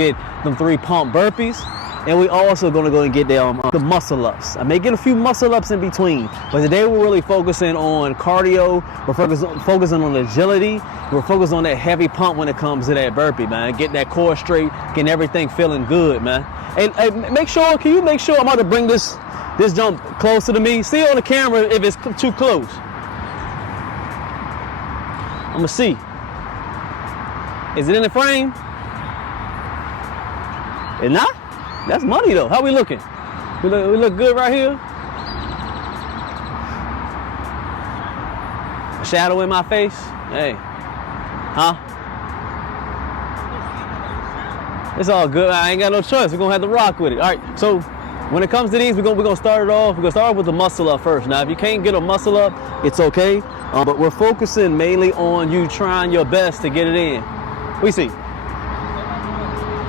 get them 3 pump burpees. And we also gonna go and get the muscle ups. I may get a few muscle ups in between, but today we're really focusing on cardio. We're focusing on agility. We're focused on that heavy pump when it comes to that burpee, man. Getting that core straight, getting everything feeling good, man. Hey, make sure, can you make sure I'm about to bring this jump closer to me? See on the camera if it's too close. I'm gonna see. Is it in the frame? It's not? That's money though. How we looking? We look good right here. A shadow in my face. Hey, huh? It's all good. I ain't got no choice. We're gonna have to rock with it. All right. So when it comes to these, we're gonna start it off. We're gonna start with the muscle up first. Now, if you can't get a muscle up, it's okay. But we're focusing mainly on you trying your best to get it in. We see.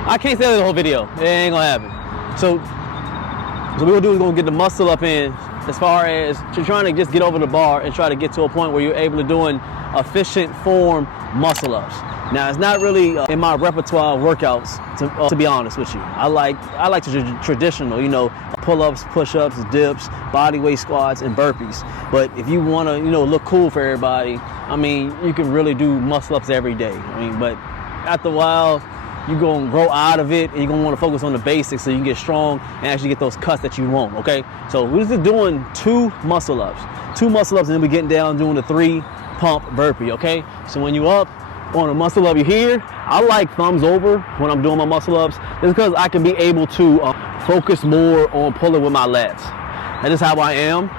I can't say the whole video. It ain't gonna happen. So what we're gonna do is gonna get the muscle up in as far as you're trying to just get over the bar and try to get to a point where you're able to doing efficient form muscle ups. Now it's not really in my repertoire of workouts to be honest with you. I like the traditional, you know, pull-ups, push-ups, dips, bodyweight squats, and burpees. But if you want to, you know, look cool for everybody, I mean, you can really do muscle ups every day. I mean, but after a while, you're going to grow out of it and you're going to want to focus on the basics so you can get strong and actually get those cuts that you want, okay? So we're just doing 2 muscle ups, and then we're getting down doing the 3 pump burpee, okay? So when you're up on a muscle up, you're here. I like thumbs over when I'm doing my muscle ups. It's because I can be able to focus more on pulling with my lats. That is how I am.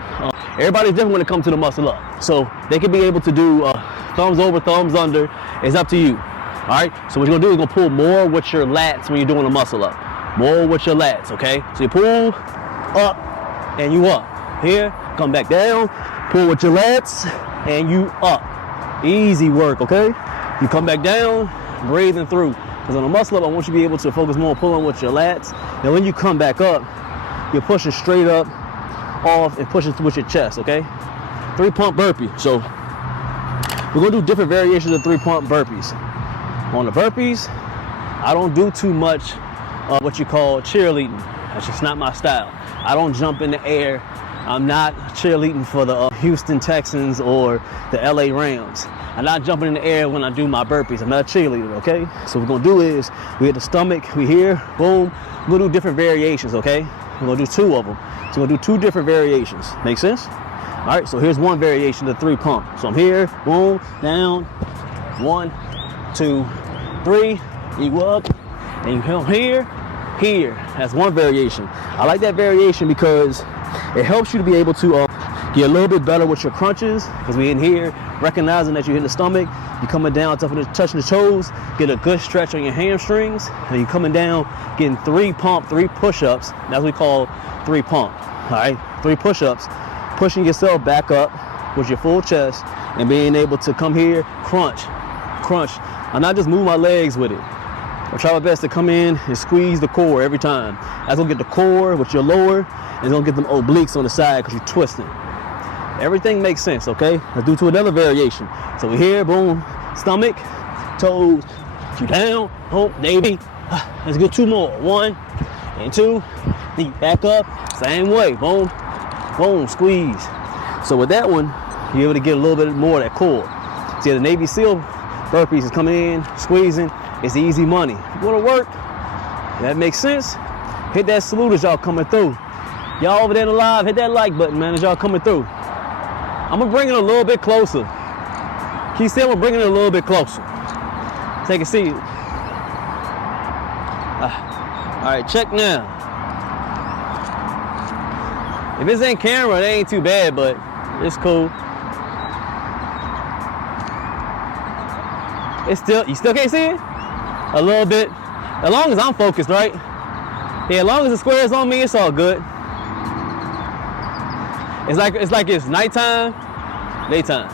Everybody's different when it comes to the muscle up. So they can be able to do thumbs over, thumbs under. It's up to you. All right, so what you're gonna do is gonna pull more with your lats when you're doing a muscle up. More with your lats, okay? So you pull up and you up. Here, come back down, pull with your lats and you up. Easy work, okay? You come back down, breathing through. Because on a muscle up, I want you to be able to focus more on pulling with your lats. And when you come back up, you're pushing straight up, off, and pushing with your chest, okay? 3 pump burpee. So we're gonna do different variations of 3 pump burpees. On the burpees, I don't do too much what you call cheerleading. That's just not my style. I don't jump in the air. I'm not cheerleading for the Houston Texans or the LA Rams. I'm not jumping in the air when I do my burpees. I'm not a cheerleader, okay? So what we're gonna do is, we hit the stomach, we here, boom. We're gonna do different variations, okay? We're gonna do 2 of them. So we're gonna do 2 different variations. Make sense? All right, so here's one variation, the 3 pump. So I'm here, boom, down, 1, 2, 3, you up, and you come here. That's one variation. I like that variation because it helps you to be able to get a little bit better with your crunches, because we in here recognizing that you're in the stomach, you're coming down, touching the toes, get a good stretch on your hamstrings, and you're coming down, getting 3 pump, 3 push-ups. That's what we call 3 pump, all right? 3 push-ups, pushing yourself back up with your full chest and being able to come here, crunch. I'm not just moving my legs with it. I try my best to come in and squeeze the core every time. That's gonna get the core with your lower, and it's gonna get them obliques on the side because you're twisting. Everything makes sense, okay? Let's do to another variation. So we're here, boom, stomach, toes, you down, boom, baby. Let's get 2 more. 1 and 2, then you back up, same way, boom, boom, squeeze. So with that one, you're able to get a little bit more of that core. See, the Navy SEAL burpees is coming in, squeezing. It's easy money. You wanna work? That makes sense. Hit that salute as y'all coming through. Y'all over there in the live, hit that like button, man, as y'all coming through. I'm gonna bring it a little bit closer. Keep still, I'm gonna bring it a little bit closer. Take a seat. All right, check now. If it's in camera, it ain't too bad, but it's cool. It's still, you still can't see it? A little bit. As long as I'm focused, right? Yeah, as long as the square is on me, it's all good. It's like it's nighttime, daytime.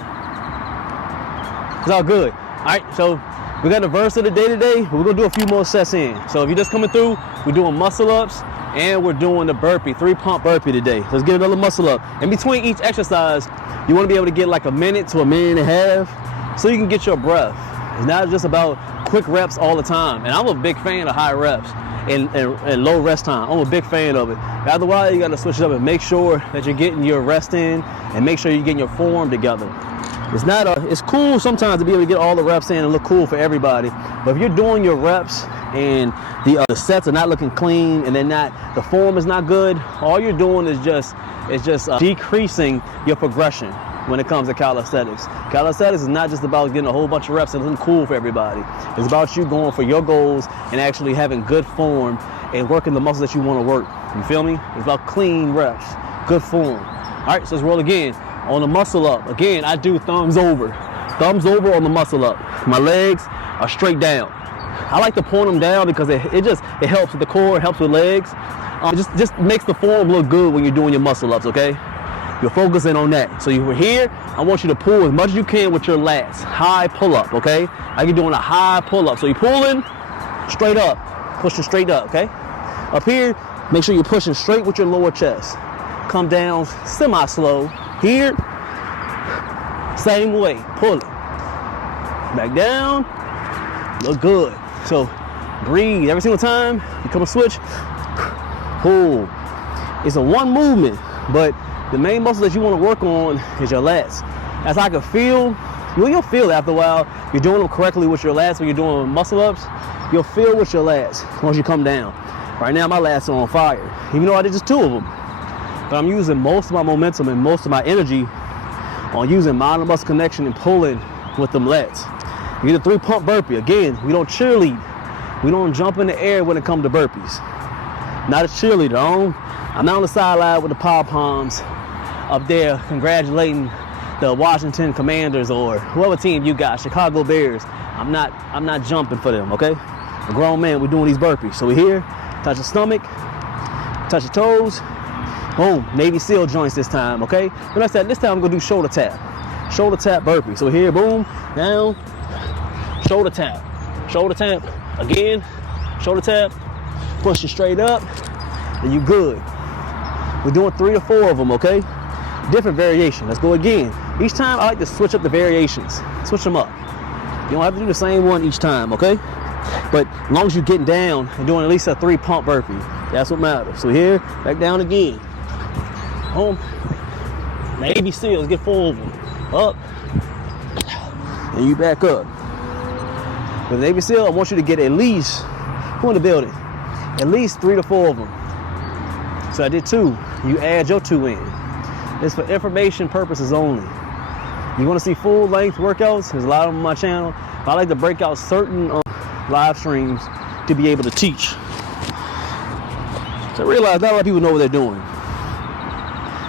It's all good. All right, so we got the verse of the day today. We're gonna do a few more sets in. So if you're just coming through, we're doing muscle ups and we're doing the burpee, 3 pump burpee today. Let's get another muscle up. In between each exercise, you wanna be able to get like a minute to a minute and a half so you can get your breath. It's not just about quick reps all the time. And I'm a big fan of high reps and low rest time. I'm a big fan of it. After a while, you got to switch it up and make sure that you're getting your rest in and make sure you're getting your form together. It's cool sometimes to be able to get all the reps in and look cool for everybody. But if you're doing your reps and the sets are not looking clean and the form is not good, all you're doing is just decreasing your progression when it comes to calisthenics. Calisthenics is not just about getting a whole bunch of reps and looking cool for everybody. It's about you going for your goals and actually having good form and working the muscles that you want to work. You feel me? It's about clean reps, good form. All right, so let's roll again. On the muscle up, again, I do thumbs over. Thumbs over on the muscle up. My legs are straight down. I like to point them down because it helps with the core, it helps with legs. It just makes the form look good when you're doing your muscle ups, okay? You're focusing on that. So you're here, I want you to pull as much as you can with your lats. High pull up, okay? Like you're doing a high pull up. So you're pulling straight up, pushing straight up, okay? Up here, make sure you're pushing straight with your lower chest. Come down semi-slow. Here, same way, pull it. Back down, look good. So breathe every single time you come a switch, pull. It's a one movement, but the main muscle that you want to work on is your lats. As I can feel, you'll feel it after a while. You're doing them correctly with your lats when you're doing muscle ups. You'll feel with your lats once you come down. Right now, my lats are on fire, even though I did just 2 of them. But I'm using most of my momentum and most of my energy on using mind and muscle connection and pulling with them lats. You get a 3-pump burpee. Again, we don't cheerlead. We don't jump in the air when it comes to burpees. Not a cheerleader. I'm not on the sideline with the pom-poms up there congratulating the Washington Commanders or whoever team you got, Chicago Bears. I'm not jumping for them, okay? A grown man, we're doing these burpees. So we're here, touch the stomach, touch the toes. Boom, Navy SEAL joints this time, okay? When I said this time I'm gonna do shoulder tap burpee. So here, boom, down, shoulder tap, again, shoulder tap, push it straight up, and you good. We're doing 3 to 4 of them, okay? Different variation. Let's go again. Each time I like to switch up the variations, switch them up. You don't have to do the same one each time, okay? But as long as you're getting down and doing at least a 3-pump burpee, that's what matters. So here, back down again. Home. Navy SEALs, get 4 of them. Up. And you back up. With Navy SEAL, I want you to get at least, who in the building? At least 3 to 4 of them. So I did 2. You add your 2 in. It's for information purposes only. You want to see full length workouts? There's a lot of them on my channel. I like to break out certain live streams to be able to teach. So I realize not a lot of people know what they're doing.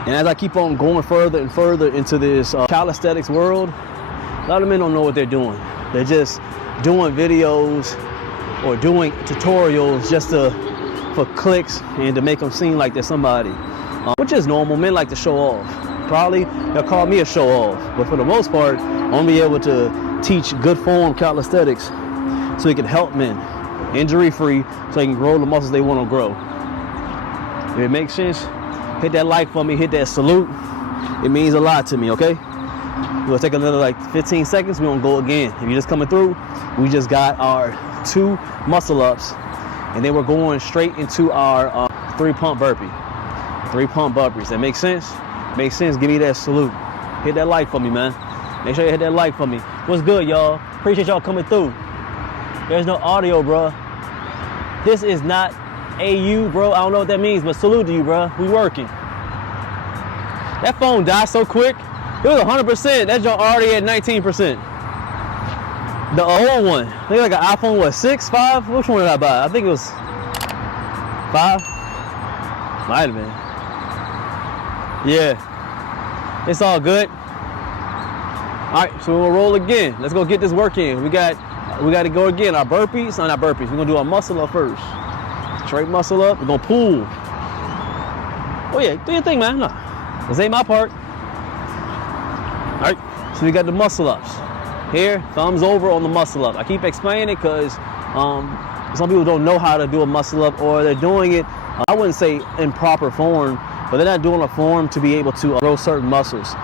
And as I keep on going further and further into this calisthenics world, a lot of men don't know what they're doing. They're just doing videos or doing tutorials just for clicks and to make them seem like they're somebody, which is normal. Men like to show off. Probably they'll call me a show off, but for the most part, I'm gonna be able to teach good form calisthenics so it can help men, injury free, so they can grow the muscles they want to grow. If it makes sense, hit that like for me, hit that salute. It means a lot to me, okay? We'll take another like 15 seconds, we're gonna go again. If you're just coming through, we just got our 2 muscle ups, and then we're going straight into our 3-pump burpee. 3-pump burpees. That makes sense? Makes sense, give me that salute. Hit that like for me, man. Make sure you hit that like for me. What's good, y'all? Appreciate y'all coming through. There's no audio, bro. This is not AU, bro. I don't know what that means, but salute to you, bro. We working. That phone died so quick. It was 100%. That joint already at 19%. The old one. I think like an iPhone, what, 6, 5? Which one did I buy? I think it was 5. Might have been. Yeah. It's all good. All right, so we'll roll again. Let's go get this work in. We got to go again. Our burpees, no, not burpees. We're gonna do our muscle up first. Straight muscle up. We're gonna pull. Oh yeah, do your thing, man. No, this ain't my part. All right, so we got the muscle ups. Here, thumbs over on the muscle up. I keep explaining it because some people don't know how to do a muscle up, or they're doing it, I wouldn't say in proper form, but they're not doing a form to be able to grow certain muscles.